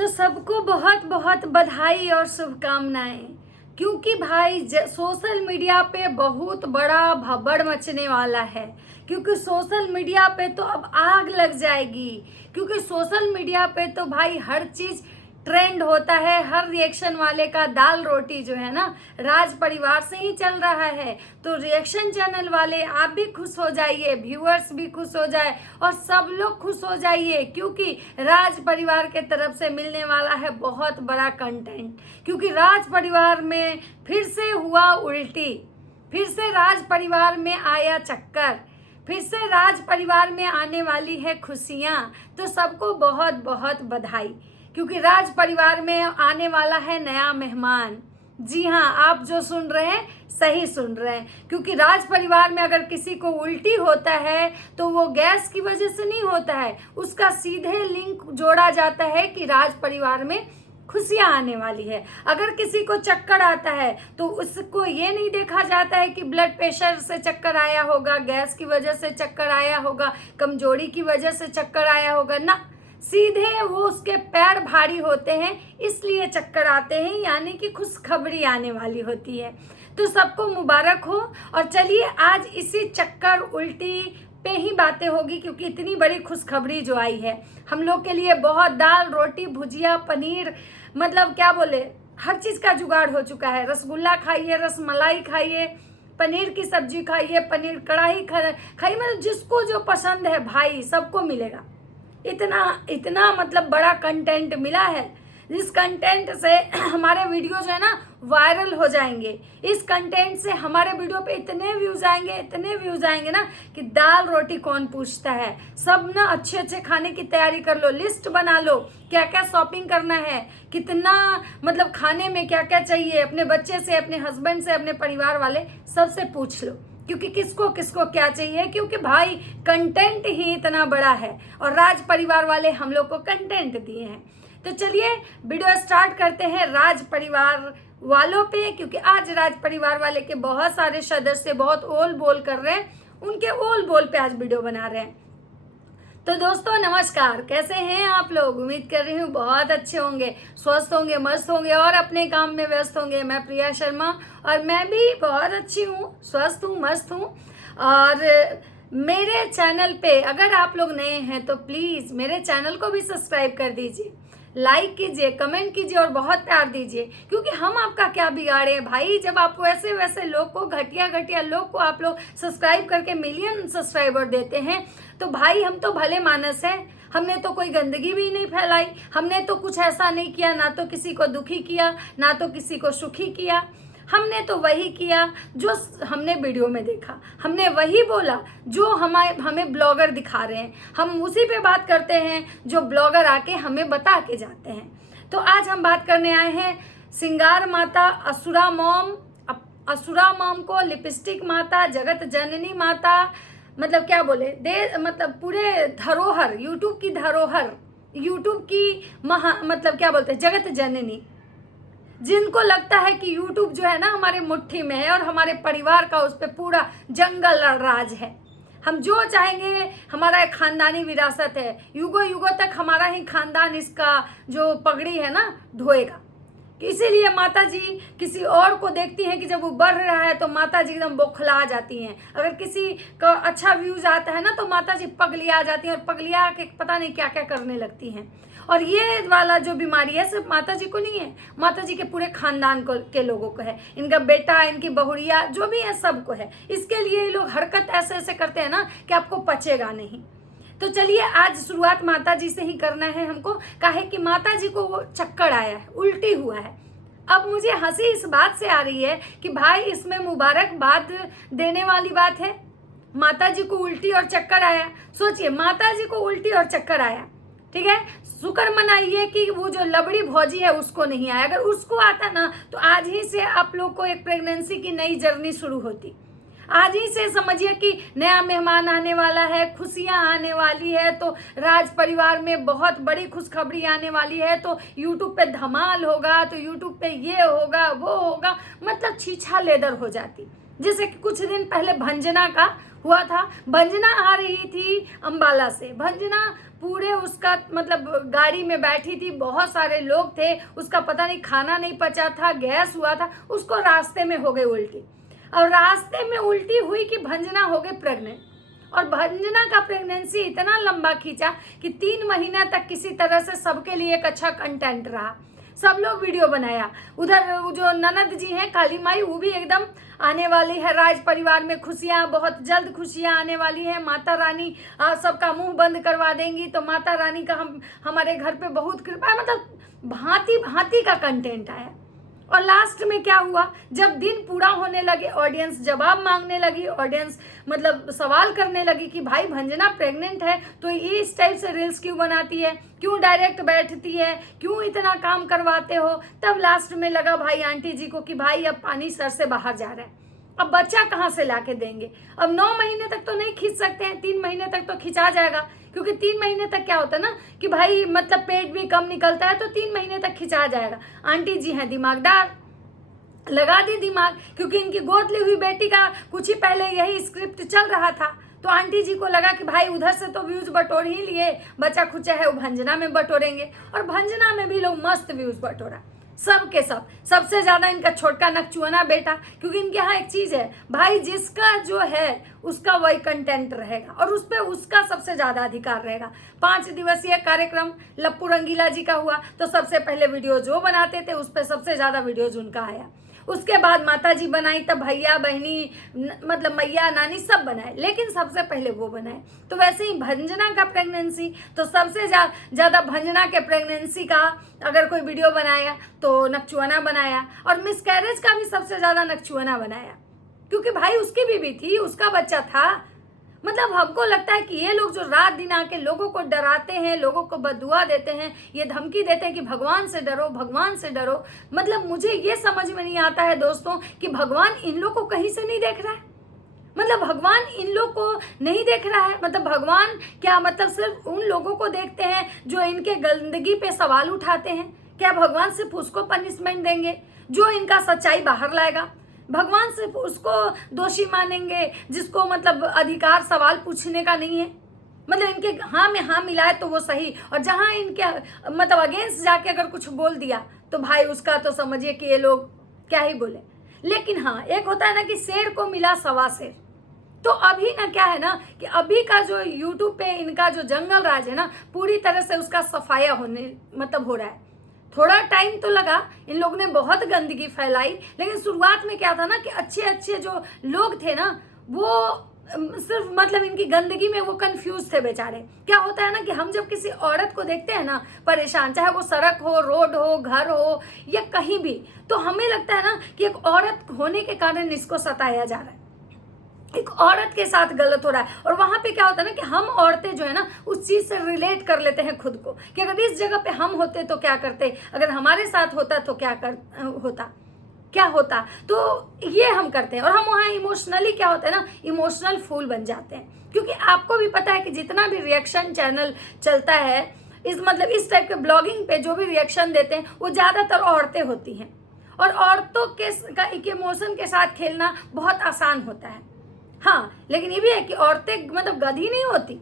तो सबको बहुत बहुत बधाई और शुभकामनाएं। क्योंकि भाई सोशल मीडिया पे बहुत बड़ा भब्बड़ मचने वाला है। क्योंकि सोशल मीडिया पे तो अब आग लग जाएगी। क्योंकि सोशल मीडिया पे तो भाई हर चीज ट्रेंड होता है। हर रिएक्शन वाले का दाल रोटी जो है ना राज परिवार से ही चल रहा है। तो रिएक्शन चैनल वाले आप भी खुश हो जाइए, व्यूअर्स भी खुश हो जाए और सब लोग खुश हो जाइए। क्योंकि राज परिवार के तरफ से मिलने वाला है बहुत बड़ा कंटेंट। क्योंकि राज परिवार में फिर से हुआ उल्टी, फिर से राज परिवार में आया चक्कर, फिर से राज परिवार में आने वाली है खुशियां। तो सबको बहुत बहुत बधाई। क्योंकि राज परिवार में आने वाला है नया मेहमान। जी हाँ, आप जो सुन रहे हैं सही सुन रहे हैं। क्योंकि राज परिवार में अगर किसी को उल्टी होता है तो वो गैस की वजह से नहीं होता है, उसका सीधे लिंक जोड़ा जाता है कि राज परिवार में खुशियां आने वाली है। अगर किसी को चक्कर आता है तो उसको ये नहीं देखा जाता है कि ब्लड प्रेशर से चक्कर आया होगा, गैस की वजह से चक्कर आया होगा, कमजोरी की वजह से चक्कर आया होगा ना, सीधे वो उसके पैर भारी होते हैं इसलिए चक्कर आते हैं, यानी कि खुशखबरी आने वाली होती है। तो सबको मुबारक हो। और चलिए आज इसी चक्कर उल्टी पे ही बातें होगी। क्योंकि इतनी बड़ी खुशखबरी जो आई है हम लोग के लिए, बहुत दाल रोटी भुजिया पनीर, मतलब क्या बोले, हर चीज का जुगाड़ हो चुका है। रसगुल्ला खाइए, रसमलाई खाइए, पनीर की सब्जी खाइए, पनीर कढ़ाई खाइए, मतलब जिसको जो पसंद है भाई सबको मिलेगा। इतना इतना मतलब बड़ा कंटेंट मिला है, जिस कंटेंट से हमारे वीडियो जो है ना वायरल हो जाएंगे। इस कंटेंट से हमारे वीडियो पे इतने व्यूज आएंगे, इतने व्यूज आएंगे ना कि दाल रोटी कौन पूछता है। सब ना अच्छे अच्छे खाने की तैयारी कर लो, लिस्ट बना लो क्या क्या शॉपिंग करना है, कितना मतलब खाने में क्या क्या चाहिए, अपने बच्चे से, अपने हस्बैंड से, अपने परिवार वाले सबसे पूछ लो। क्योंकि किसको किसको क्या चाहिए, क्योंकि भाई कंटेंट ही इतना बड़ा है और राज परिवार वाले हम लोग को कंटेंट दिए हैं। तो चलिए वीडियो स्टार्ट करते हैं राज परिवार वालों पे। क्योंकि आज राज परिवार वाले के बहुत सारे सदस्य बहुत ओल बोल कर रहे हैं, उनके ओल बोल पे आज वीडियो बना रहे हैं। तो दोस्तों नमस्कार, कैसे हैं आप लोग? उम्मीद कर रही हूँ बहुत अच्छे होंगे, स्वस्थ होंगे, मस्त होंगे और अपने काम में व्यस्त होंगे। मैं प्रिया शर्मा और मैं भी बहुत अच्छी हूँ, स्वस्थ हूँ, मस्त हूँ। और मेरे चैनल पे अगर आप लोग नए हैं तो प्लीज़ मेरे चैनल को भी सब्सक्राइब कर दीजिए, लाइक कीजिए, कमेंट कीजिए और बहुत प्यार दीजिए। क्योंकि हम आपका क्या बिगाड़े भाई, जब आप वैसे वैसे लोग को, घटिया घटिया लोग को आप लोग सब्सक्राइब करके मिलियन सब्सक्राइबर देते हैं। तो भाई हम तो भले मानस हैं, हमने तो कोई गंदगी भी नहीं फैलाई, हमने तो कुछ ऐसा नहीं किया, ना तो किसी को दुखी किया, ना तो किसी को सुखी किया। हमने तो वही किया जो हमने वीडियो में देखा, हमने वही बोला जो हमें ब्लॉगर दिखा रहे हैं, हम उसी पे बात करते हैं जो ब्लॉगर आके हमें बता के जाते हैं। तो आज हम बात करने आए हैं सिंगार माता असुरा मॉम, असुरा मॉम को लिपस्टिक माता, जगत जननी माता, मतलब क्या बोले मतलब पूरे धरोहर, यूट्यूब की धरोहर, यूट्यूब की मतलब क्या बोलते हैं, जगत जननी। जिनको लगता है कि YouTube जो है ना हमारे मुट्ठी में है और हमारे परिवार का उस पर पूरा जंगल राज है, हम जो चाहेंगे, हमारा एक खानदानी विरासत है, युगों युगों तक हमारा ही खानदान इसका जो पगड़ी है ना ढोएगा। इसीलिए माता जी किसी और को देखती हैं कि जब वो बढ़ रहा है तो माता जी एकदम बौखला जाती हैं। अगर किसी का अच्छा व्यूज आता है ना तो माता जी पगलिया जाती हैं और पगलिया के पता नहीं क्या क्या करने लगती हैं। और ये वाला जो बीमारी है सिर्फ माता जी को नहीं है, माता जी के पूरे खानदान के लोगों को है। इनका बेटा, इनकी बहुरिया जो भी है सबको है। इसके लिए ये लोग हरकत ऐसे ऐसे करते हैं ना कि आपको पचेगा नहीं। तो चलिए आज शुरुआत माता जी से ही करना है हमको, काहे कि माता जी को वो चक्कर आया है, उल्टी हुआ है। अब मुझे हंसी इस बात से आ रही है कि भाई इसमें मुबारकबाद देने वाली बात है। माता जी को उल्टी और चक्कर आया, सोचिए माता जी को उल्टी और चक्कर आया, ठीक है, शुक्र मनाइए कि वो जो लबड़ी भौजी है उसको नहीं आया। अगर उसको आता ना तो आज ही से आप लोग को एक प्रेगनेंसी की नई जर्नी शुरू होती। आज ही से समझिए कि नया मेहमान आने वाला है, खुशियां आने वाली है, तो राज परिवार में बहुत बड़ी खुशखबरी आने वाली है। तो यूट्यूब पे धमाल होगा, तो यूट्यूब पे ये होगा वो होगा, मतलब छीछा लेदर हो जाती। जैसे कि कुछ दिन पहले भंजना का हुआ था। भंजना आ रही थी अंबाला से, भंजना पूरे उसका मतलब गाड़ी में बैठी थी, बहुत सारे लोग थे, उसका पता नहीं खाना नहीं पचा था, गैस हुआ था, उसको रास्ते में हो गई उल्टी। और रास्ते में उल्टी हुई कि भंजना हो गई प्रेग्नेंट। और भंजना का प्रेगनेंसी इतना लंबा खींचा कि 3 महीना तक किसी तरह से सबके लिए एक अच्छा कंटेंट रहा, सब लोग वीडियो बनाया। उधर जो ननद जी हैं काली माई, वो भी एकदम आने वाली है, राज परिवार में खुशियाँ, बहुत जल्द खुशियाँ आने वाली हैं, माता रानी सबका मुंह बंद करवा देंगी, तो माता रानी का हमारे घर पे बहुत कृपा है, मतलब भांति भांति का कंटेंट आया। और लास्ट में क्या हुआ, जब दिन पूरा होने लगे, ऑडियंस जवाब मांगने लगी, ऑडियंस मतलब सवाल करने लगी कि भाई भंजना प्रेग्नेंट है तो ये इस टाइप से रील्स क्यों बनाती है, क्यों डायरेक्ट बैठती है, क्यों इतना काम करवाते हो। तब लास्ट में लगा भाई आंटी जी को कि भाई अब पानी सर से बाहर जा रहा है, अब बच्चा कहाँ से लाके देंगे। अब 9 महीने तक तो नहीं खींच सकते हैं, 3 महीने तक तो खिंचा जाएगा, क्योंकि 3 महीने तक क्या होता है ना कि भाई मतलब पेट भी कम निकलता है, तो 3 महीने तक खिंचा जाएगा। आंटी जी हैं दिमागदार, लगा दी दिमाग, क्योंकि इनकी गोद ली हुई बेटी का कुछ ही पहले यही स्क्रिप्ट चल रहा था, तो आंटी जी को लगा कि भाई उधर से तो व्यूज बटोर ही लिए, बच्चा खुचा है वो भंजना में बटोरेंगे। और भंजना में भी लोग मस्त व्यूज बटोरा, सब के सब। सबसे ज्यादा इनका छोटका नकचुआना बेटा, क्योंकि इनके यहाँ एक चीज है भाई, जिसका जो है उसका वही कंटेंट रहेगा और उस पर उसका सबसे ज्यादा अधिकार रहेगा। 5 दिवसीय कार्यक्रम लप्पू रंगीला जी का हुआ, तो सबसे पहले वीडियो जो बनाते थे उस पर सबसे ज्यादा वीडियोज उनका आया। उसके बाद माता जी बनाई, तब भैया बहनी मतलब मैया नानी सब बनाए, लेकिन सबसे पहले वो बनाए। तो वैसे ही भंजना का प्रेगनेंसी, तो सबसे ज़्यादा भंजना के प्रेगनेंसी का अगर कोई वीडियो बनाया तो नकचुआना बनाया, और मिसकैरेज का भी सबसे ज़्यादा नकचुआना बनाया, क्योंकि भाई उसकी बीवी थी, उसका बच्चा था। मतलब हमको लगता है कि ये लोग जो रात दिन आके लोगों को डराते हैं, लोगों को बददुआ देते हैं, ये धमकी देते हैं कि भगवान से डरो, भगवान से डरो। मतलब मुझे ये समझ में नहीं आता है दोस्तों कि भगवान इन लोग को कहीं से नहीं देख रहा है। मतलब भगवान इन लोग को नहीं देख रहा है, मतलब भगवान क्या मतलब सिर्फ उन लोगों को देखते हैं जो इनके गंदगी पे सवाल उठाते हैं? क्या भगवान सिर्फ उसको पनिशमेंट देंगे जो इनका सच्चाई बाहर लाएगा? भगवान सिर्फ उसको दोषी मानेंगे जिसको मतलब अधिकार सवाल पूछने का नहीं है? मतलब इनके हाँ में हाँ मिलाए तो वो सही, और जहाँ इनके मतलब अगेंस्ट जाके अगर कुछ बोल दिया तो भाई उसका तो समझिए कि ये लोग क्या ही बोले। लेकिन हाँ, एक होता है ना कि शेर को मिला सवा शेर। तो अभी ना क्या है ना कि अभी का जो यूट्यूब पे इनका जो जंगल राज है ना, पूरी तरह से उसका सफाया होने मतलब हो रहा है। थोड़ा टाइम तो लगा, इन लोगों ने बहुत गंदगी फैलाई, लेकिन शुरुआत में क्या था ना कि अच्छे अच्छे जो लोग थे ना, वो सिर्फ मतलब इनकी गंदगी में वो कंफ्यूज थे बेचारे। क्या होता है ना कि हम जब किसी औरत को देखते हैं ना परेशान, चाहे वो सड़क हो, रोड हो, घर हो या कहीं भी, तो हमें लगता है ना कि एक औरत होने के कारण इसको सताया जा रहा है, एक औरत के साथ गलत हो रहा है। और वहां पे क्या होता है ना कि हम औरतें जो है ना उस चीज से रिलेट कर लेते हैं खुद को, कि अगर इस जगह पे हम होते तो क्या करते, अगर हमारे साथ होता तो क्या होता। तो ये हम करते हैं, और हम वहाँ इमोशनली क्या होता है ना, इमोशनल फूल बन जाते हैं। क्योंकि आपको भी पता है कि जितना भी रिएक्शन चैनल चलता है, इस टाइप के ब्लॉगिंग पे जो भी रिएक्शन देते हैं वो ज्यादातर औरतें होती हैं, और औरतों के इमोशन के साथ खेलना बहुत आसान होता है। हाँ, लेकिन ये भी है कि औरतें मतलब गधी नहीं होती,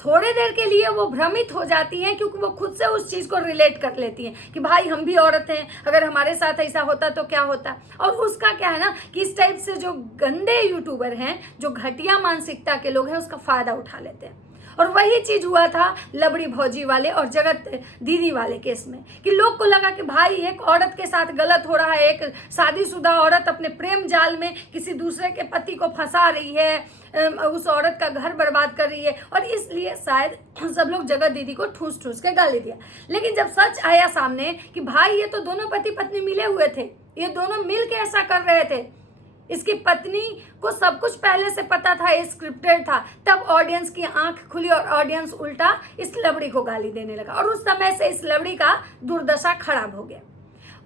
थोड़े देर के लिए वो भ्रमित हो जाती हैं, क्योंकि वो खुद से उस चीज को रिलेट कर लेती हैं कि भाई हम भी औरत हैं, अगर हमारे साथ ऐसा होता तो क्या होता। और उसका क्या है ना कि इस टाइप से जो गंदे यूट्यूबर हैं, जो घटिया मानसिकता के लोग हैं, उसका फायदा उठा लेते हैं। और वही चीज हुआ था लबड़ी भौजी वाले और जगत दीदी वाले केस में, कि लोग को लगा कि भाई एक औरत के साथ गलत हो रहा है, एक शादीशुदा औरत अपने प्रेम जाल में किसी दूसरे के पति को फंसा रही है, उस औरत का घर बर्बाद कर रही है, और इसलिए शायद सब लोग जगत दीदी को ठूस ठूस के गाली दिया। लेकिन जब सच आया सामने कि भाई ये तो दोनों पति पत्नी मिले हुए थे, ये दोनों मिल के ऐसा कर रहे थे, इसकी पत्नी को सब कुछ पहले से पता था, ये स्क्रिप्टेड था, तब ऑडियंस की आंख खुली और ऑडियंस उल्टा इस लवड़ी को गाली देने लगा, और उस समय से इस लवड़ी का दुर्दशा खराब हो गया।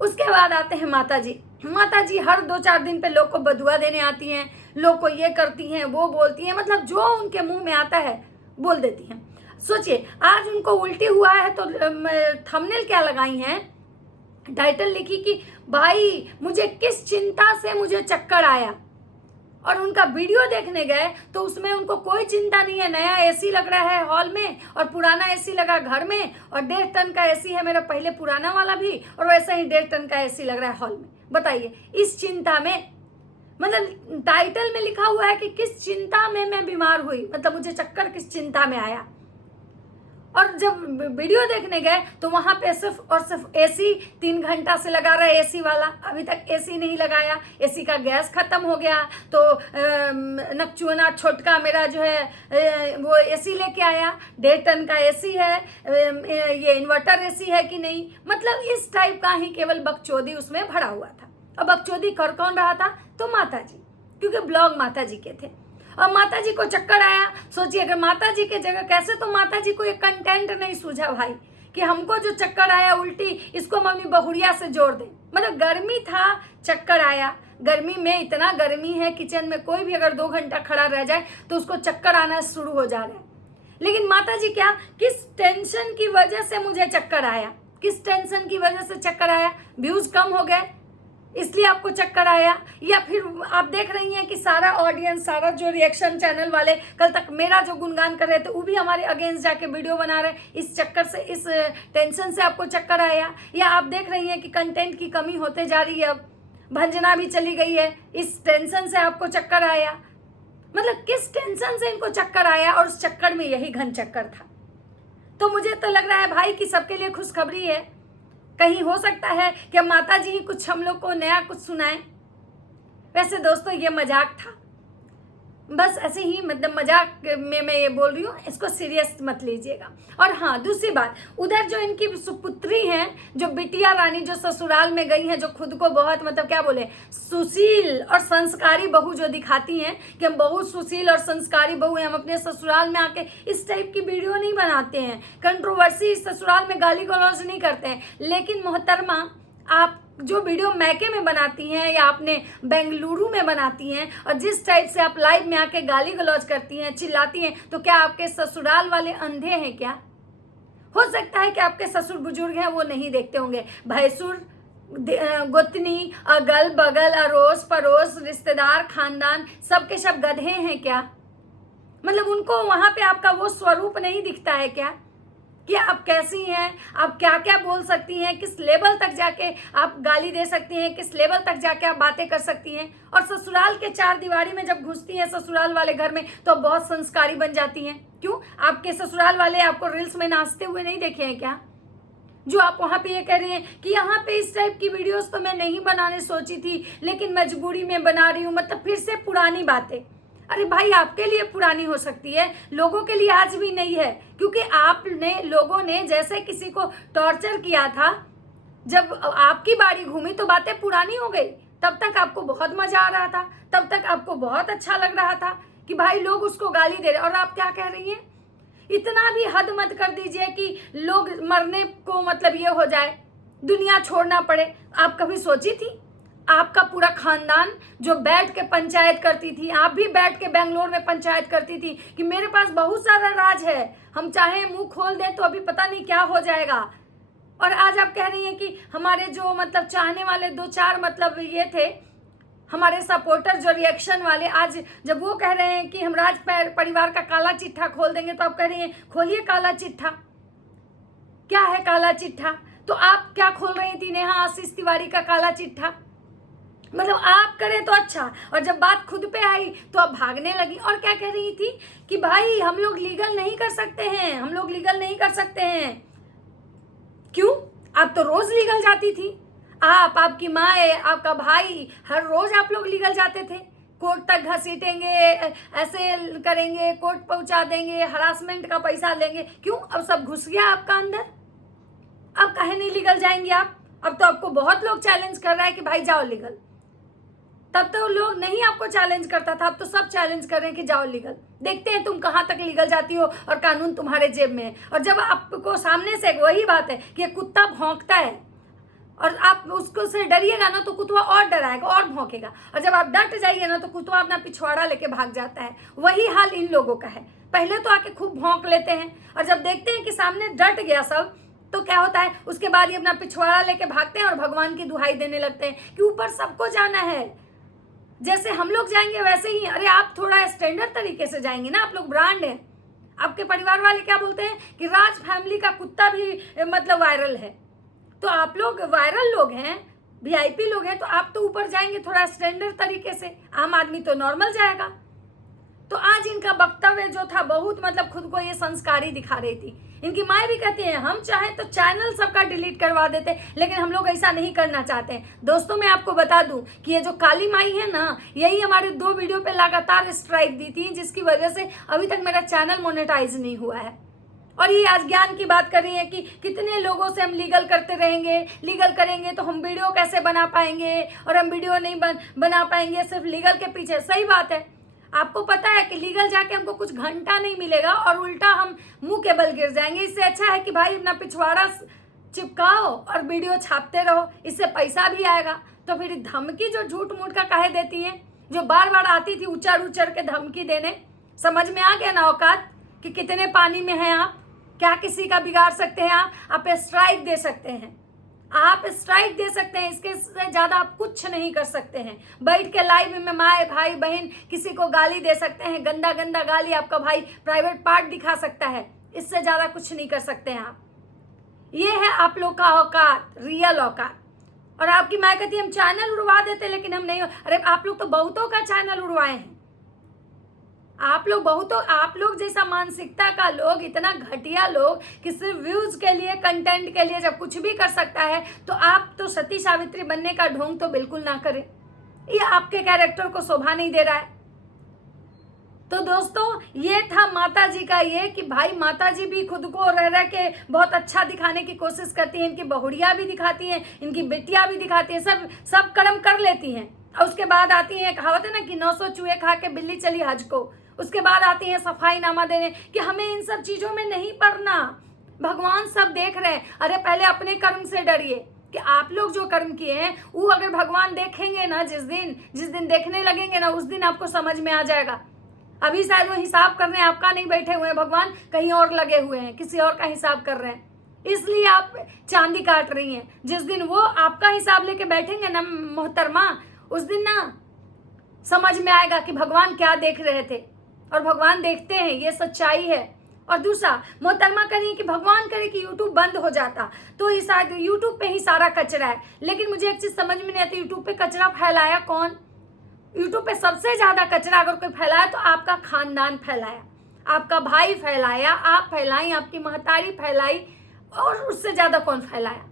उसके बाद आते हैं माता जी। माता जी हर 2-4 दिन पे लोग को बदुआ देने आती हैं, लोग को ये करती हैं, वो बोलती हैं, मतलब जो उनके मुंह में आता है बोल देती हैं। सोचिए, आज उनको उल्टी हुआ है तो थंबनेल क्या लगाई हैं, टाइटल लिखी कि भाई मुझे किस चिंता से मुझे चक्कर आया, और उनका वीडियो देखने गए तो उसमें उनको कोई चिंता नहीं है, नया एसी लग रहा है हॉल में और पुराना एसी लगा घर में, और 1.5 टन का एसी है मेरा पहले पुराना वाला भी, और वैसा ही 1.5 टन का एसी लग रहा है हॉल में। बताइए इस चिंता में, मतलब टाइटल में लिखा हुआ है कि किस चिंता में मैं बीमार हुई, मतलब मुझे चक्कर किस चिंता में आया। और जब वीडियो देखने गए तो वहां पे सिर्फ और सिर्फ एसी 3 घंटा से लगा रहा है एसी वाला, अभी तक एसी नहीं लगाया, एसी का गैस खत्म हो गया तो नकचुना छोटका मेरा जो है वो एसी लेके आया, 1.5 टन का एसी है, ये इन्वर्टर एसी है कि नहीं, मतलब इस टाइप का ही केवल बकचोदी उसमें भरा हुआ था। अब बकचोदी कर कौन रहा था, तो माता जी, क्योंकि ब्लॉग माता जी के थे। और माता जी को चक्कर आया, सोचिए अगर माता जी के जगह, कैसे तो माता जी को एक कंटेंट नहीं सूझा भाई कि हमको जो चक्कर आया उल्टी, इसको हम अपनी बहुड़िया से जोड़ दें। मतलब गर्मी था, चक्कर आया, गर्मी में इतना गर्मी है, किचन में कोई भी अगर 2 घंटा खड़ा रह जाए तो उसको चक्कर आना शुरू हो जा रहा है। लेकिन माता जी क्या, किस टेंशन की वजह से मुझे चक्कर आया, किस टेंशन की वजह से चक्कर आया, व्यूज कम हो गए इसलिए आपको चक्कर आया, या फिर आप देख रही हैं कि सारा ऑडियंस, सारा जो रिएक्शन चैनल वाले कल तक मेरा जो गुणगान कर रहे थे वो भी हमारे अगेंस्ट जाके वीडियो बना रहे, इस चक्कर से, इस टेंशन से आपको चक्कर आया, या आप देख रही हैं कि कंटेंट की कमी होते जा रही है, अब भंजना भी चली गई है, इस टेंशन से आपको चक्कर आया। मतलब किस टेंशन से इनको चक्कर आया, और उस चक्कर में यही घन चक्कर था। तो मुझे तो लग रहा है भाई कि सबके लिए खुशखबरी है, कहीं हो सकता है कि माता जी ही कुछ हम लोग को नया कुछ सुनाएं। वैसे दोस्तों ये मजाक था, बस ऐसे ही, मतलब मजाक में मैं ये बोल रही हूँ, इसको सीरियस मत लीजिएगा। और हाँ दूसरी बात, उधर जो इनकी सुपुत्री हैं, जो बिटिया रानी, जो ससुराल में गई हैं, जो खुद को बहुत, मतलब क्या बोले, सुशील और संस्कारी बहू जो दिखाती हैं कि हम बहुत सुशील और संस्कारी बहू हैं, हम अपने ससुराल में आके इस टाइप की वीडियो नहीं बनाते हैं, कंट्रोवर्सी ससुराल में गाली गलौज नहीं करते हैं। लेकिन मोहतरमा, आप जो वीडियो मैके में बनाती हैं या आपने बेंगलुरु में बनाती हैं, और जिस टाइप से आप लाइव में आके गाली गलौज करती हैं, चिल्लाती हैं, तो क्या आपके ससुराल वाले अंधे हैं क्या? हो सकता है कि आपके ससुर बुजुर्ग हैं, वो नहीं देखते होंगे, भैंसुर, गोतनी, अगल बगल, अड़ोस पड़ोस, रिश्तेदार, खानदान, सबके सब गधे हैं क्या? मतलब उनको वहां पे आपका वो स्वरूप नहीं दिखता है क्या कि आप कैसी हैं, आप क्या क्या बोल सकती हैं, किस लेवल तक जाके आप गाली दे सकती हैं, किस लेवल तक जाके आप बातें कर सकती हैं। और ससुराल के 4 दीवारी में जब घुसती हैं ससुराल वाले घर में तो बहुत संस्कारी बन जाती हैं। क्यों? आपके ससुराल वाले आपको रील्स में नाचते हुए नहीं देखे हैं क्या? जो आप वहाँ पे ये कह रही हैं कि यहाँ पे इस टाइप की वीडियोस तो मैं नहीं बनाने सोची थी, लेकिन मजबूरी में बना रही हूँ, मतलब फिर से पुरानी बातें। अरे भाई, आपके लिए पुरानी हो सकती है, लोगों के लिए आज भी नहीं है, क्योंकि आपने, लोगों ने जैसे किसी को टॉर्चर किया था, जब आपकी बारी घूमी तो बातें पुरानी हो गई। तब तक आपको बहुत मजा आ रहा था, तब तक आपको बहुत अच्छा लग रहा था कि भाई लोग उसको गाली दे रहे, और आप क्या कह रही हैं? इतना भी हद मत कर दीजिए कि लोग मरने को मतलब ये हो जाए, दुनिया छोड़ना पड़े। आप कभी सोची थी? आपका पूरा खानदान जो बैठ के पंचायत करती थी, आप भी बैठ के बेंगलोर में पंचायत करती थी कि मेरे पास बहुत सारा राज है, हम चाहे मुंह खोल दें तो अभी पता नहीं क्या हो जाएगा। और आज आप कह रही हैं कि हमारे जो मतलब चाहने वाले 2-4 मतलब ये थे, हमारे सपोर्टर जो रिएक्शन वाले, आज जब वो कह रहे हैं कि हम राज परिवार का काला चिट्ठा खोल देंगे, तो आप कह रही हैं खोलिए काला चिट्ठा। क्या है काला चिट्ठा? तो आप क्या खोल रही थी? नेहा आशीष तिवारी का काला चिट्ठा। मतलब आप करें तो अच्छा, और जब बात खुद पे आई तो आप भागने लगी। और क्या कह रही थी कि भाई हम लोग लीगल नहीं कर सकते हैं, हम लोग लीगल नहीं कर सकते हैं। क्यों? आप तो रोज लीगल जाती थी, आप, आपकी माँ, आपका भाई, हर रोज आप लोग लीगल जाते थे, कोर्ट तक घसीटेंगे, ऐसे करेंगे, कोर्ट पहुंचा देंगे, हरासमेंट का पैसा लेंगे। क्यों? अब सब घुस गया आपका अंदर, अब काहे नहीं लीगल जाएंगे आप? अब तो आपको बहुत लोग चैलेंज कर रहा है कि भाई जाओ लीगल। तब तो लोग नहीं आपको चैलेंज करता था, अब तो सब चैलेंज कर रहे हैं कि जाओ लीगल, देखते हैं तुम कहाँ तक लीगल जाती हो, और कानून तुम्हारे जेब में है। और जब आपको सामने से, वही बात है कि कुत्ता भौंकता है और आप उसको से डरिएगा ना तो कुत्ता और डराएगा और भौंकेगा, और जब आप डट जाइए ना तो कुत्ता अपना पिछवाड़ा लेके भाग जाता है। वही हाल इन लोगों का है, पहले तो आके खूब भौंक लेते हैं, और जब देखते हैं कि सामने डट गया सब तो क्या होता है, उसके बाद ये अपना पिछवाड़ा लेके भागते हैं और भगवान की दुहाई देने लगते हैं कि ऊपर सबको जाना है। जैसे हम लोग जाएंगे वैसे ही, अरे आप थोड़ा स्टैंडर्ड तरीके से जाएंगे ना, आप लोग ब्रांड हैं। आपके परिवार वाले क्या बोलते हैं कि राज फैमिली का कुत्ता भी मतलब वायरल है, तो आप लोग वायरल लोग हैं, वीआईपी लोग हैं, तो आप तो ऊपर जाएंगे थोड़ा स्टैंडर्ड तरीके से, आम आदमी तो नॉर्मल जाएगा। तो आज इनका वक्तव्य जो था बहुत मतलब खुद को ये संस्कारी दिखा रही थी। इनकी माँ भी कहती है हम चाहें तो चैनल सबका डिलीट करवा देते, लेकिन हम लोग ऐसा नहीं करना चाहते हैं। दोस्तों मैं आपको बता दूं कि ये जो काली माई है ना, यही हमारे 2 वीडियो पे लगातार स्ट्राइक दी थी, जिसकी वजह से अभी तक मेरा चैनल मोनेटाइज नहीं हुआ है। और ये आज ज्ञान की बात कर रही है कि कितने लोगों से हम लीगल करते रहेंगे, लीगल करेंगे तो हम वीडियो कैसे बना पाएंगे, और हम वीडियो नहीं बना पाएंगे सिर्फ लीगल के पीछे। सही बात है, आपको पता है कि लीगल जाके हमको कुछ घंटा नहीं मिलेगा और उल्टा हम मुंह के बल गिर जाएंगे। इससे अच्छा है कि भाई अपना पिछवाड़ा चिपकाओ और वीडियो छापते रहो, इससे पैसा भी आएगा। तो फिर धमकी जो झूठ मूठ का काहे देती है, जो बार बार आती थी उचर उचर के धमकी देने, समझ में आ गया ना औकात कि कितने पानी में हैं आप, क्या किसी का बिगाड़ सकते हैं आप स्ट्राइक दे सकते हैं, आप स्ट्राइक दे सकते हैं, इसके से ज्यादा आप कुछ नहीं कर सकते हैं। बैठ के लाइव में माए भाई बहन किसी को गाली दे सकते हैं, गंदा गंदा गाली आपका भाई प्राइवेट पार्ट दिखा सकता है, इससे ज्यादा कुछ नहीं कर सकते हैं आप। ये है आप लोग का औकात, रियल औकात। और आपकी माँ कहती है हम चैनल उड़वा देते, लेकिन हम नहीं। अरे आप लोग तो बहुतों का चैनल उड़वाए हैं, आप लोग जैसा मानसिकता का लोग, इतना घटिया लोग कि सिर्फ व्यूज के लिए, कंटेंट के लिए जब कुछ भी कर सकता है, तो आप तो सती सावित्री बनने का ढोंग तो बिल्कुल ना करें, ये आपके कैरेक्टर को शोभा नहीं दे रहा है। तो दोस्तों ये था माता जी का ये कि भाई माता जी भी खुद को रह के बहुत अच्छा दिखाने की कोशिश करती हैं, इनकी बहुड़िया भी दिखाती हैं, इनकी बेटियां भी दिखाती हैं, सब कर्म कर लेती हैं। और उसके बाद आती है, कहावत है ना कि 900 चूहे खा के बिल्ली चली हज को। उसके बाद आती है सफाई नामा देने कि हमें इन सब चीजों में नहीं पड़ना, भगवान सब देख रहे हैं। अरे पहले अपने कर्म से डरिए कि आप लोग जो कर्म किए हैं वो अगर भगवान देखेंगे ना, जिस दिन देखने लगेंगे ना, उस दिन आपको समझ में आ जाएगा। अभी शायद वो हिसाब कर रहे हैं, आपका नहीं बैठे हुए हैं भगवान, कहीं और लगे हुए हैं, किसी और का हिसाब कर रहे हैं, इसलिए आप चांदी काट रही हैं। जिस दिन वो आपका हिसाब लेके बैठेंगे ना मोहतरमा, उस दिन ना समझ में आएगा कि भगवान क्या देख रहे थे, और भगवान देखते हैं, ये सच्चाई है। और दूसरा मोहतरमा करिए कि भगवान करे कि यूट्यूब बंद हो जाता तो ये शायद यूट्यूब पे ही सारा कचरा है, लेकिन मुझे एक चीज समझ में नहीं आती, यूट्यूब पे कचरा फैलाया कौन? यूट्यूब पे सबसे ज्यादा कचरा अगर कोई फैलाया तो आपका खानदान फैलाया, आपका भाई फैलाया, आप फैलाई, आपकी महतारी फैलाई, और उससे ज्यादा कौन फैलाया?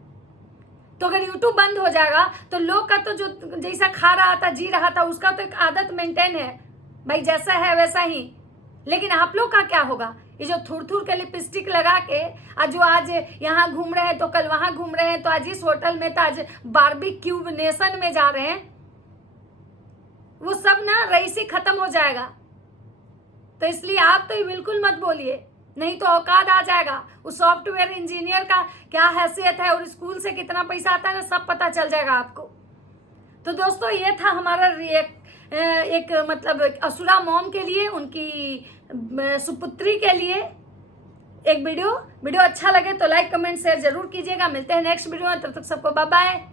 तो अगर यूट्यूब बंद हो जाएगा तो लोग का तो जो जैसा खा रहा था, जी रहा था, उसका तो एक आदत मेंटेन है भाई, जैसा है वैसा ही। लेकिन आप लोग का क्या होगा? ये जो थुर थुर के लिपस्टिक लगा के जो आज यहाँ घूम रहे हैं तो कल वहां घूम रहे हैं, तो आज इस होटल में, तो आज बारबेक्यू नेशन में जा रहे हैं, वो सब ना रईसी खत्म हो जाएगा। तो इसलिए आप तो ये बिल्कुल मत बोलिए, नहीं तो औकात आ जाएगा। उस सॉफ्टवेयर इंजीनियर का क्या हैसियत है और स्कूल से कितना पैसा आता है ना, सब पता चल जाएगा आपको। तो दोस्तों ये था हमारा एक मतलब असुरा मॉम के लिए, उनकी सुपुत्री के लिए एक वीडियो अच्छा लगे तो लाइक कमेंट शेयर जरूर कीजिएगा। मिलते हैं नेक्स्ट वीडियो में, तब तक सबको बाय बाय।